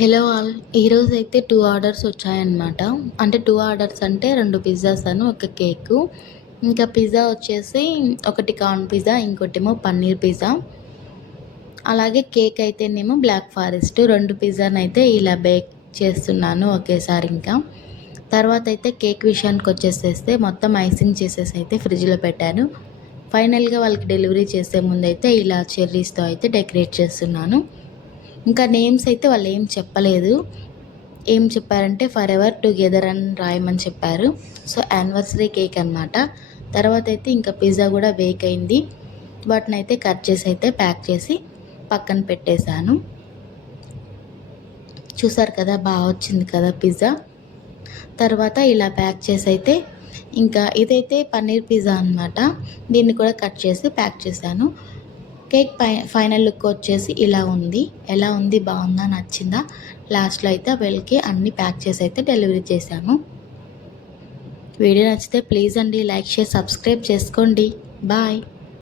Hello all. ఈరోజు అయితే 2 orders వచ్చాయన్నమాట. అంటే 2 ఆర్డర్స్ అంటే 2 పిజ్జాస్ ఒక కేకు. ఇంకా పిజ్జా వచ్చేసి ఒకటి కార్న్ పిజ్జా, ఇంకోటేమో పన్నీర్ పిజ్జా. అలాగే కేక్ అయితేనేమో బ్లాక్ ఫారెస్ట్. 2 పిజ్జానైతే ఇలా బేక్ చేస్తున్నాను ఒకేసారి ఇంకా. తర్వాత అయితే కేక్ విషయానికి వచ్చేసేస్తే మొత్తం ఐసింగ్ చేసేసి అయితే ఫ్రిడ్జ్‌లో పెట్టాను. ఫైనల్‌గా వాళ్ళకి డెలివరీ చేసే ముందైతే ఇలా చెర్రీస్‌తో అయితే డెకరేట్ చేస్తున్నాను. ఇంకా నేమ్స్ అయితే వాళ్ళు ఏం చెప్పలేదు. ఏం చెప్పారంటే ఫర్ ఎవర్ టుగెదర్ అని రాయమని చెప్పారు. సో యానివర్సరీ కేక్ అనమాట. తర్వాత అయితే ఇంకా పిజ్జా కూడా బేక్ అయింది. వాటినైతే కట్ చేసి అయితే ప్యాక్ చేసి పక్కన పెట్టేశాను. చూసారు కదా, బాగా వచ్చింది కదా పిజ్జా. తర్వాత ఇలా ప్యాక్ చేసి అయితే ఇంకా ఇదైతే పన్నీర్ పిజ్జా అనమాట. దీన్ని కూడా కట్ చేసి ప్యాక్ చేశాను. కేక్ ఫైనల్ లుక్ వచ్చేసి ఇలా ఉంది. ఎలా ఉంది, బాగుందా, నచ్చిందా? లాస్ట్లో అయితే వీళ్ళకి అన్నీ ప్యాక్ చేసి అయితే డెలివరీ చేశాము. వీడియో నచ్చితే ప్లీజ్ అండి లైక్, షేర్, సబ్స్క్రైబ్ చేసుకోండి. బాయ్.